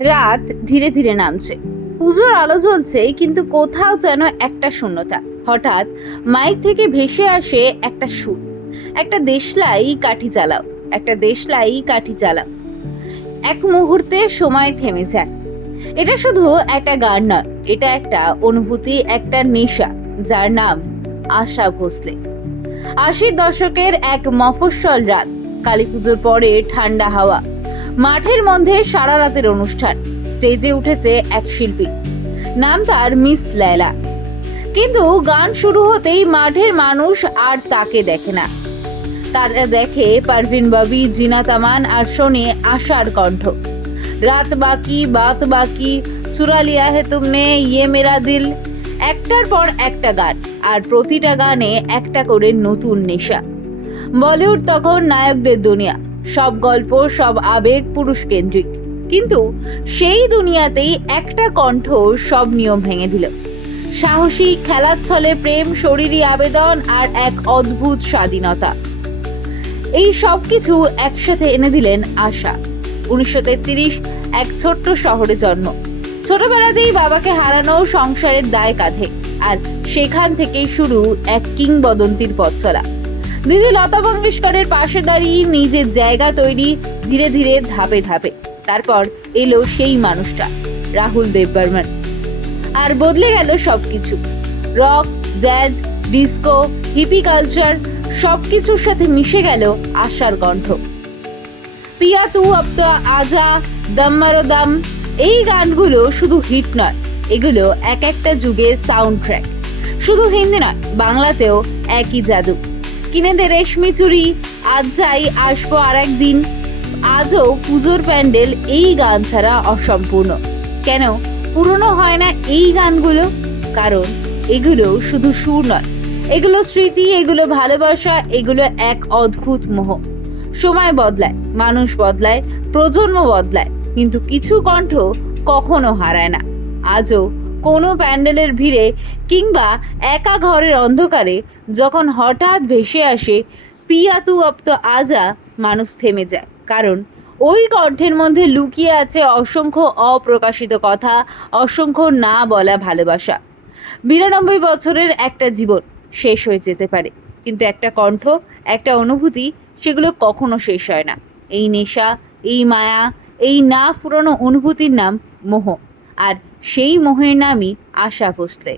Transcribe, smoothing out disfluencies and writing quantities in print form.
রাত ধীরে ধীরে নামছে, পুজোর আলো জ্বলছে, কিন্তু কোথাও যেন একটা শূন্যতা। হঠাৎ মাইক থেকে ভেসে আসে একটা সুর, একটা দেশলাই কাঠি চালাও, একটা দেশলাই কাঠি চালাও। এক মুহূর্তে সময় থেমে যায়। এটা শুধু একটা গান নয়, এটা একটা অনুভূতি, একটা নেশা, যার নাম আশা ভোসলে। ৮০ দশকের এক মফস্বল রাত, কালী পুজোর পরে ঠান্ডা হাওয়া, মাঠের মধ্যে সারা রাতের অনুষ্ঠান। স্টেজে উঠেছে এক শিল্পী, নাম তার মিস লায়লা। কিন্তু গান শুরু হতেই মাঠের মানুষ আর তাকে দেখে না, তারা দেখে পারভিন বাবি, জিনাত আমান আর শোনে আশার কণ্ঠ। রাত বাকি, বাত বাকি, চুরা লিয়া হে তুমনে, ইয়ে মেরা দিল। একটার পর একটা গান, আর প্রতিটা গানে একটা করে নতুন নেশা। বলিউড তখন নায়কদের দুনিয়া, সব গল্প, সব আবেগ পুরুষ কেন্দ্রিক। কিন্তু সেই দুনিয়াতেই একটা কণ্ঠ সব নিয়ম ভেঙে দিল। সাহসী, খেলার ছলে প্রেম, শরীরী আবেদন আর এক অদ্ভুত স্বাধীনতা, এই সব কিছু একসাথে এনে দিলেন আশা। ১৯৩৩, এক ছোট্ট শহরে জন্ম। ছোটবেলাতেই বাবাকে হারানো, সংসারের দায় কাঁধে, আর সেখান থেকেই শুরু এক কিংবদন্তির পথ চলা। দিদি লতা মঙ্গেশকরের পাশে দাঁড়িয়ে নিজের জায়গা তৈরি, ধীরে ধীরে, ধাপে ধাপে। তারপর এলো সেই মানুষটা, রাহুল দেববর্মন। আর বদলে গেল সবকিছু। Rock, jazz, disco, hippie culture, সবকিছুর সাথে মিশে গেল আশার কণ্ঠ। পিয়া তু আব তো আজা, দম মারো দম, এই গানগুলো শুধু হিট নয়, এগুলো এক একটা যুগের সাউন্ড ট্র্যাক। শুধু হিন্দি নয়, বাংলাতেও একই জাদু। কিনে দে রেশমি চুড়ি, আজ যাই আসবো আর একদিন। আজও পুজোর প্যান্ডেল এই গান ছাড়া অসম্পূর্ণ। কেন পুরনো হয় না এই গানগুলো? কারণ এগুলো শুধু সুর নয়, এগুলো স্মৃতি, এগুলো ভালোবাসা, এগুলো এক অদ্ভুত মোহ। সময় বদলায়, মানুষ বদলায়, প্রজন্ম বদলায়, কিন্তু কিছু কণ্ঠ কখনো হারায় না। আজও কোনো প্যান্ডেলের ভিড়ে কিংবা একা ঘরের অন্ধকারে যখন হঠাৎ ভেসে আসে পিয়া তু আব তো আজা, মানুষ থেমে যায়। কারণ ওই কণ্ঠের মধ্যে লুকিয়ে আছে অসংখ্য অপ্রকাশিত কথা, অসংখ্য না বলা ভালোবাসা। ৯২ বছরের একটা জীবন শেষ হয়ে যেতে পারে, কিন্তু একটা কণ্ঠ, একটা অনুভূতি, সেগুলো কখনো শেষ হয় না। এই নেশা, এই মায়া, এই না ফুরোনো অনুভূতির নাম মোহ, আর সেই মোহের নামই আশা ভোসলে।